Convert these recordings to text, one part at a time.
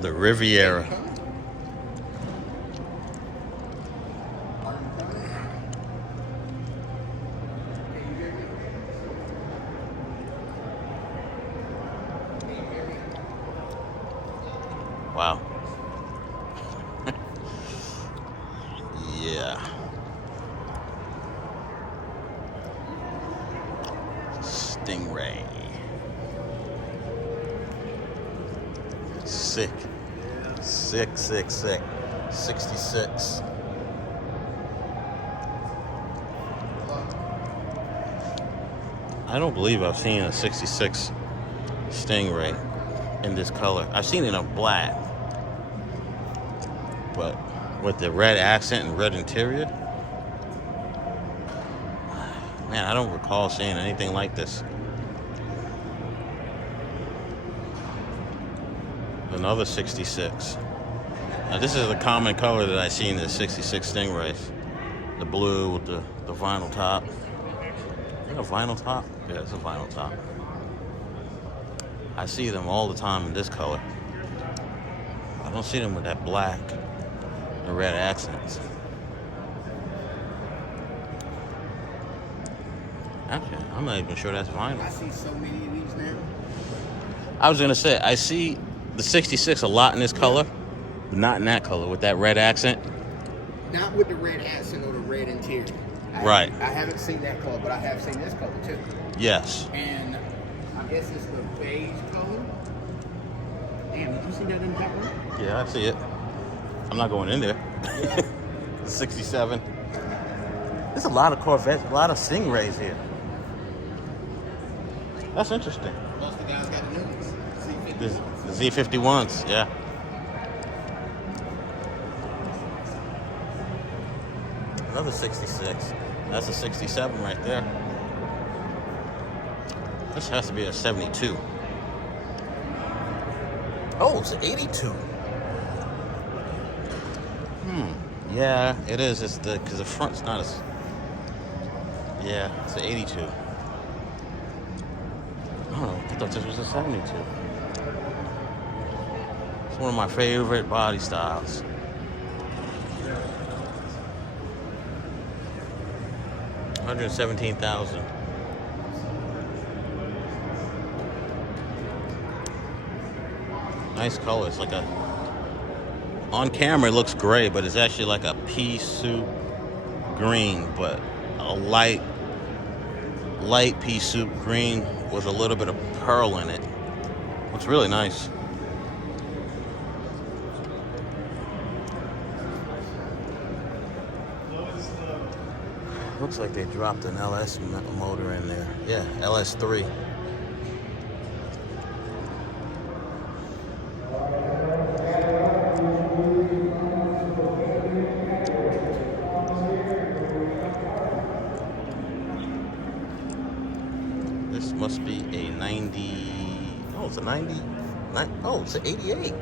The Riviera. Wow. Yeah. Stingray. Sick. Sick. 66. I don't believe I've seen a 66 Stingray in this color. I've seen it in black, but with the red accent and red interior, man, I don't recall seeing anything like this. Another 66. Now this is a common color that I see in the 66 Stingrays. The blue with the vinyl top. Is it a vinyl top? Yeah, it's a vinyl top. I see them all the time in this color. I don't see them with that black and red accents. Actually, I'm not even sure that's vinyl. I see so many of these now. I was gonna say, I see the 66 a lot in this color, but not in that color with that red accent. Not with the red accent or the red interior. Right. I haven't seen that color, but I have seen this color too. Yes. And I guess it's the beige color. Damn, did you see that in that one? Yeah, I see it. I'm not going in there. Yeah. 67. There's a lot of Corvettes, a lot of Stingrays here. That's interesting. Most of the guys got the new ones. The Z51s, yeah. Another 66. That's a 67 right there. This has to be a 72. Oh, it's an 82. Yeah, it is. It's because the front's not as. Yeah, it's an 82. Oh, I thought this was a 72. It's one of my favorite body styles. $117,000. Nice color. It's like a. On camera, it looks gray, but it's actually like a pea soup green, but a light pea soup green with a little bit of pearl in it. Looks really nice. Looks like they dropped an LS motor in there. Yeah, LS3. This must be a 90. Oh, it's a 90. Oh, it's an 88.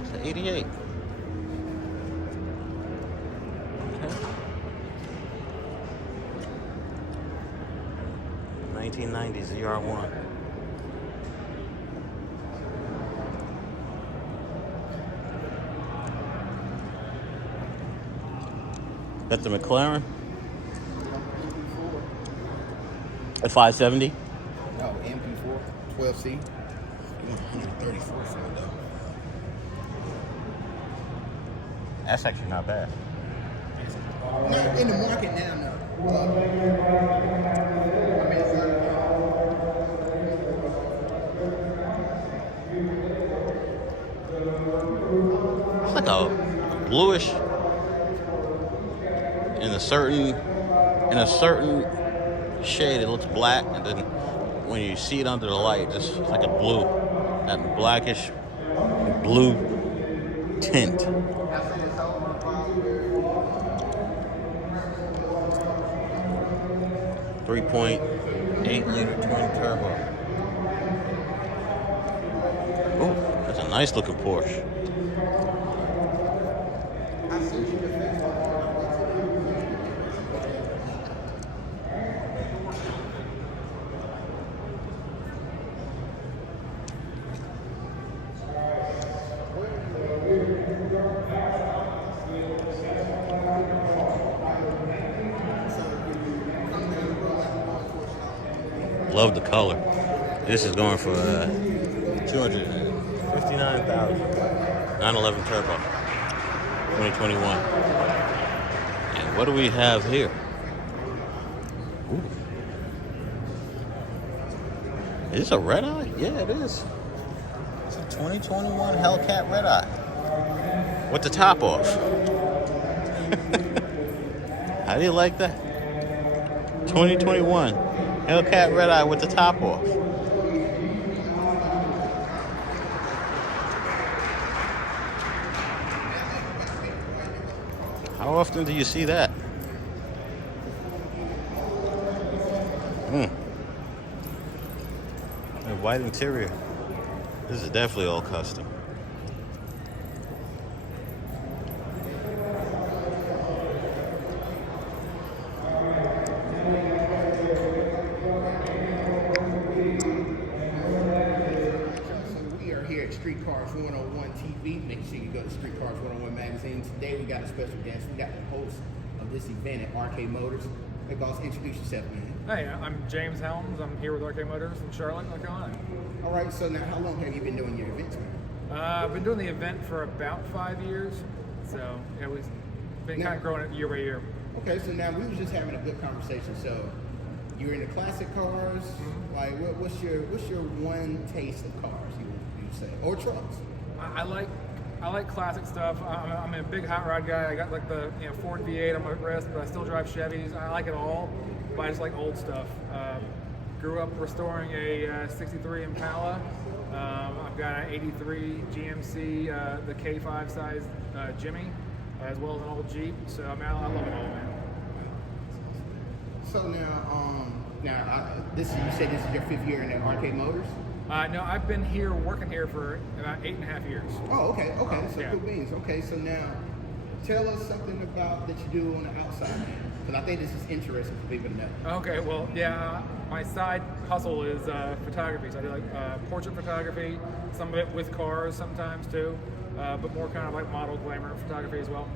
It's an 88. Okay. 1990 ZR1. Got the McLaren. A 570? No, MP4, 12C. 134 for it though. That's actually not bad. No, in the market now, no. It's like a bluish in a certain shade. It looks black, and then when you see it under the light, it's like a blue, that blackish blue tint. 3.8-liter twin turbo. Oh, that's a nice looking Porsche. Love the color. This is going for 259,000. 911 Turbo, 2021. And what do we have here? Ooh. Is this a red eye? Yeah, it is. It's a 2021 Hellcat red eye. With the top off. How do you like that? 2021 Hellcat red eye with the top off. How often do you see that? A white interior. This is definitely all custom. We are here at Street Cars 101 TV. Make sure you go to Street Cars 101 magazine. Today we got a special guest. We got the host of this event at RK Motors. Hey, boss, introduce yourself, man. Hey, I'm James Helms. I'm here with RK Motors in Charlotte, North Carolina. All right, so now how long have you been doing your events, man? I've been doing the event for about 5 years, so it was been kind of growing it year by year. Okay, so now we was just having a good conversation. So you're into classic cars. Like, what's your one taste of cars you say, or trucks? I like classic stuff. I'm a big hot rod guy. I got like the Ford V8 on my wrist, but I still drive Chevys. I like it all, but I just like old stuff. Grew up restoring a 63 Impala. I've got an 83 GMC, the K5 size Jimmy, as well as an old Jeep. So I love it all, man. So you said this is your 5th year in RK Motors? No, I've been here working here for about 8.5 years. Oh, okay. So yeah. cool beans. Okay, so now tell us something about that you do on the outside, because I think this is interesting for people to know. Okay, well, yeah, my side hustle is photography. So I do like portrait photography, some of it with cars sometimes too, but more kind of like model glamour photography as well.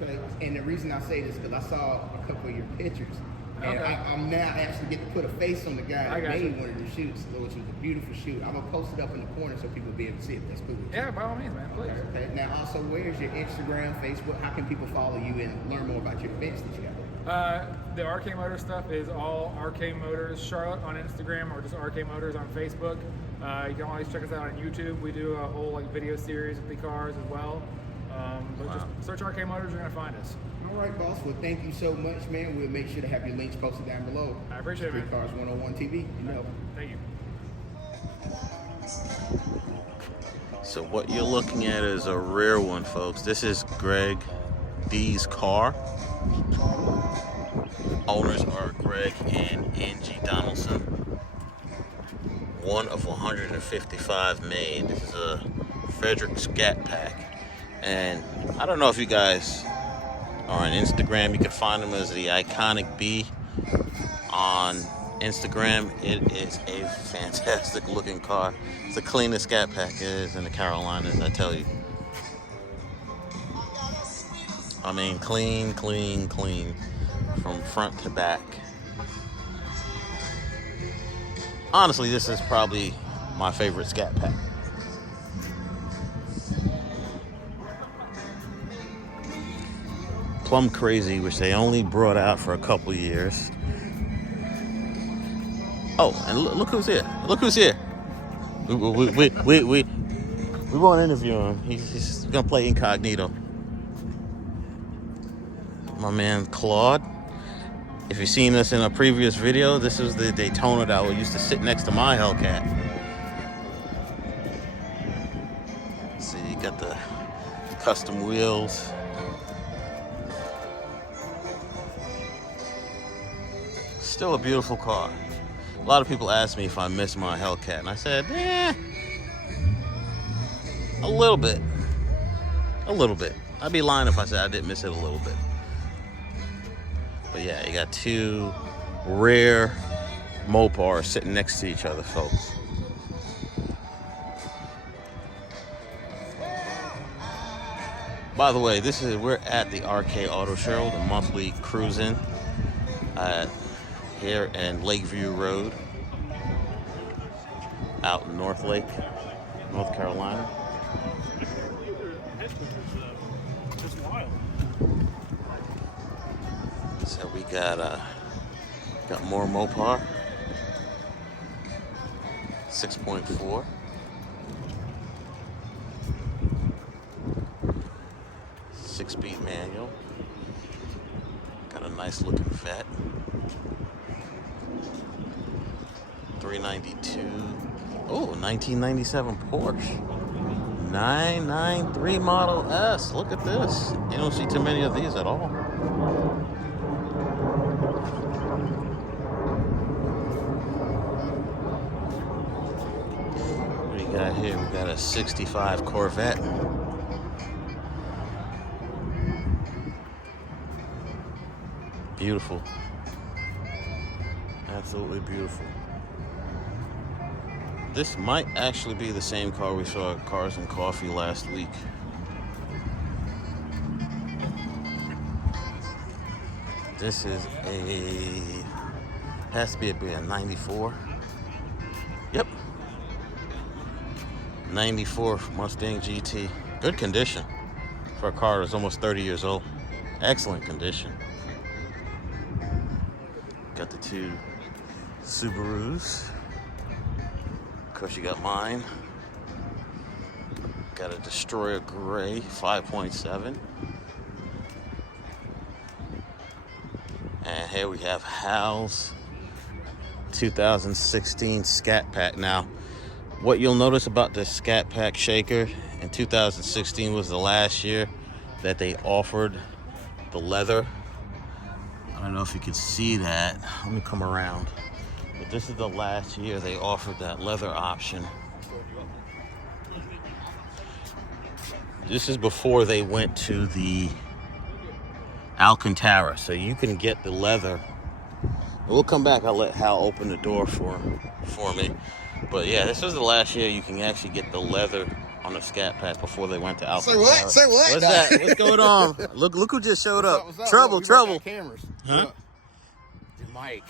Okay, and the reason I say this is because I saw a couple of your pictures, and Okay. I'm now actually get to put a face on the guy I that got made you. one of the shoots, which was a beautiful shoot. I'm gonna post it up in the corner so people will be able to see it. That's cool. Yeah, by all means, man, please. Okay. Now, also, where's your Instagram, Facebook? How can people follow you and learn more about your events that you got? The RK Motors stuff is all RK Motors Charlotte on Instagram, or just RK Motors on Facebook. You can always check us out on YouTube. We do a whole video series of the cars as well. But just search RK Motors, you're gonna find us. All right, boss. Well, thank you so much, man. We'll make sure to have your links posted down below. I appreciate it, man. Street Cars 101 TV. You know. Thank you. So what you're looking at is a rare one, folks. This is Greg D's car. Owners are Greg and Angie Donaldson. One of 155 made. This is a Frederick Scat Pack. And I don't know if you guys are on Instagram. You can find them as the Iconic B on Instagram. It is a fantastic looking car. It's the cleanest Scat Pack is in the Carolinas, I tell you. I mean, clean from front to back. Honestly, this is probably my favorite Scat Pack. Plum Crazy, which they only brought out for a couple years. Oh, and look who's here. Look who's here. We won't interview him. He's gonna play incognito. My man Claude. If you've seen this in a previous video, this is the Daytona that used to sit next to my Hellcat. See, you got the custom wheels. Still a beautiful car. A lot of people ask me if I miss my Hellcat, and I said, a little bit. I'd be lying if I said I didn't miss it a little bit. But yeah, you got two rare Mopars sitting next to each other, folks. By the way, we're at the RK Auto Show, the monthly cruising here in Lakeview Road. out in North Lake, North Carolina. Just wild. So we got more Mopar, 6.4. Six-speed manual. Got a nice looking vet. 392. Oh, 1997 Porsche. 993 Model S. Look at this. You don't see too many of these at all. What do we got here? We got a 65 Corvette. Beautiful. Absolutely beautiful. This might actually be the same car we saw at Cars and Coffee last week. This is has to be a 94. Yep. 94 Mustang GT. Good condition for a car that's almost 30 years old. Excellent condition. Got the two Subarus. Of course, you got mine. Got a Destroyer Gray 5.7. And here we have Hal's 2016 Scat Pack. Now, what you'll notice about the Scat Pack shaker in 2016 was the last year that they offered the leather. I don't know if you can see that. Let me come around. But this is the last year they offered that leather option. This is before they went to the Alcantara, so you can get the leather. We'll come back. I'll let Hal open the door for me. But yeah, this was the last year you can actually get the leather on the Scat Pack before they went to Alcantara. Say what? Say what? What's that? What's going on? Look who just showed up. What's up? Trouble. Got cameras. Huh? The mic.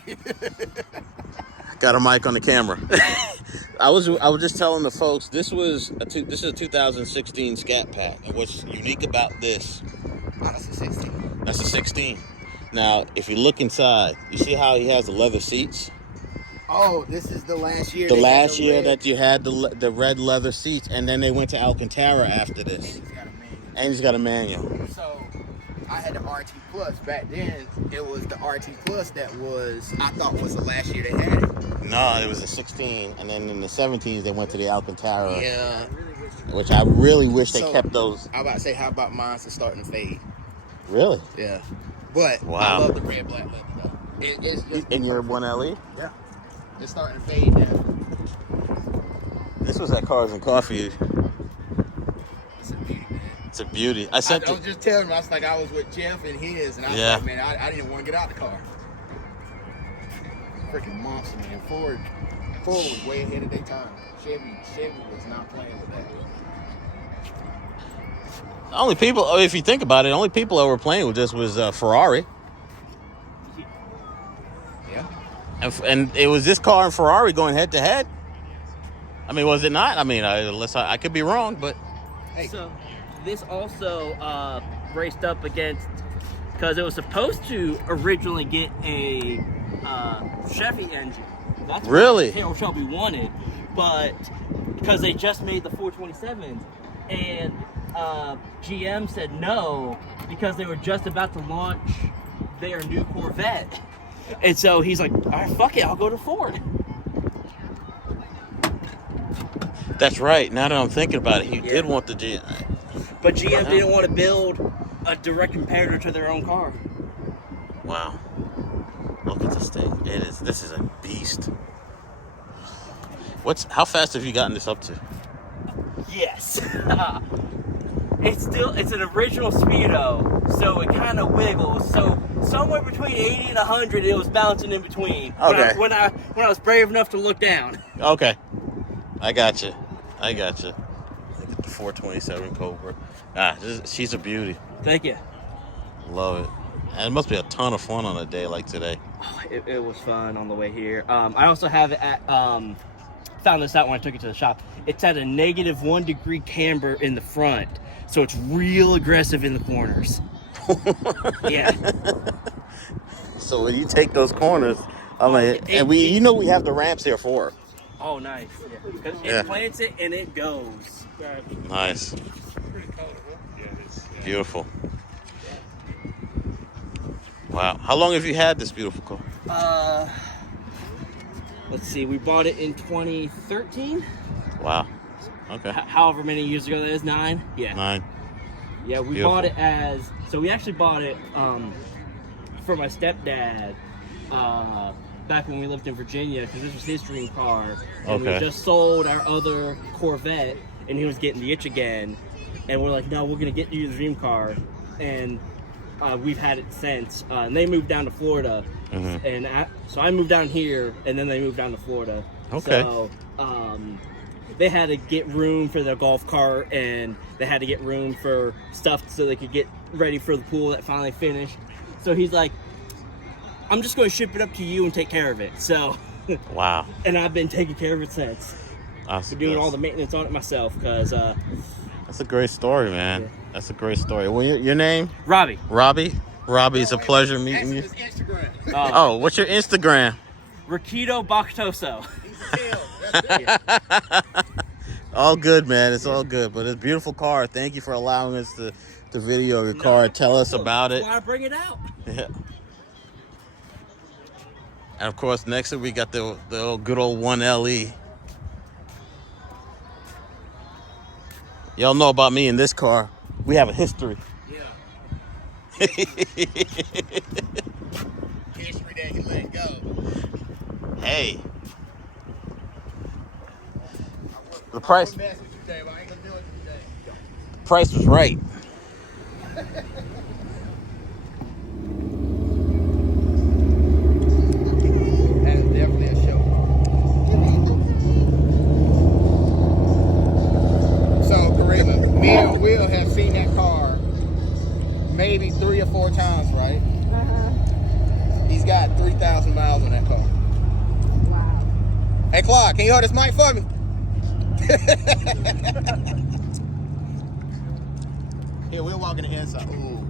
Got a mic on the camera. I was just telling the folks this is a 2016 Scat Pack, and what's unique about this? Oh, that's a 16. That's a 16. Now, if you look inside, you see how he has the leather seats. Oh, this is the last year. The last year that you had the red leather seats, and then they went to Alcantara after this. And he's got a manual. So I had the RT Plus. Back then, it was the RT Plus that I thought was the last year they had it. No, it was a 16, and then in the 17s they went to the Alcantara. Yeah. Which I really wish they kept those. I was about to say, how about mine's starting to fade? Really? Yeah. But wow. I love the red black leather though. It's just in your 1LE? Yeah. It's starting to fade now. This was at Cars and Coffee. It's a beauty, man. It's a beauty. I was just telling him, I was with Jeff and his, and I was like, man, I didn't want to get out the car. Freaking monster, man. Ford was way ahead of their time. Chevy was not playing with that. Only people, if you think about it, only people that were playing with this was Ferrari. Yeah. And it was this car and Ferrari going head to head. I mean, was it not? I mean, I could be wrong, but. Hey. So this also raced up against, because it was supposed to originally get a Chevy engine. That's really? What Harold Shelby wanted, but because they just made the 427s, and GM said no because they were just about to launch their new Corvette. And so he's like, all right, fuck it, I'll go to Ford. That's right. Now that I'm thinking about it, he did want the GM. But GM didn't want to build a direct competitor to their own car. Wow. Look at this thing. This is a beast. How fast have you gotten this up to? Yes. It's an original Speedo, so it kind of wiggles. So somewhere between 80 and 100, it was bouncing in between. Okay. When I was brave enough to look down. Okay. I got you. Look at the 427 Cobra. She's a beauty. Thank you. Love it. And it must be a ton of fun on a day like today. It was fun on the way here. I also have it at found this out when I took it to the shop. It's at a -1 degree camber in the front, so it's real aggressive in the corners. Yeah. So when you take those corners, I'm like, and we have the ramps here for it. Oh, nice. Yeah. 'Cause Yeah. it plants it and it goes. Nice. Pretty colorful. Yeah, it is. Yeah. Beautiful. Wow. How long have you had this beautiful car? Let's see. We bought it in 2013. Wow. Okay. However many years ago that is, 9. Yeah. 9. Yeah, we Beautiful. bought it so we actually bought it for my stepdad back when we lived in Virginia, because this was his dream car. And Okay. we just sold our other Corvette, and he was getting the itch again. And we're like, no, we're going to get you the dream car. And we've had it since. And they moved down to Florida. Mhm. And so I moved down here, and then they moved down to Florida. Okay. So they had to get room for their golf cart, and they had to get room for stuff so they could get ready for the pool that finally finished. So he's like, I'm just going to ship it up to you and take care of it. So, Wow. and I've been taking care of it since. Awesome. Been doing all the maintenance on it myself, because That's a great story, man. Yeah. That's a great story. Well, your name? Robbie. Robbie? Robbie, it's a pleasure meeting you. His Instagram. Oh, what's your Instagram? Rakido Baktoso. All good, man. It's all good. But it's a beautiful car. Thank you for allowing us to video your car. Tell us about it. That's why I bring it out. Yeah. And of course, next we got the good old 1LE. Y'all know about me in this car. We have a history. Yeah. History that he let go. Hey. The price Mess with you, Dave. I ain't gonna do it today. price was right. That is definitely a show car. So, Karina, me and Will have seen that car maybe 3 or 4 times, right? He's got 3,000 miles on that car. Wow. Hey, Clark, can you hold this mic for me? Here, we'll walk in the inside. Ooh.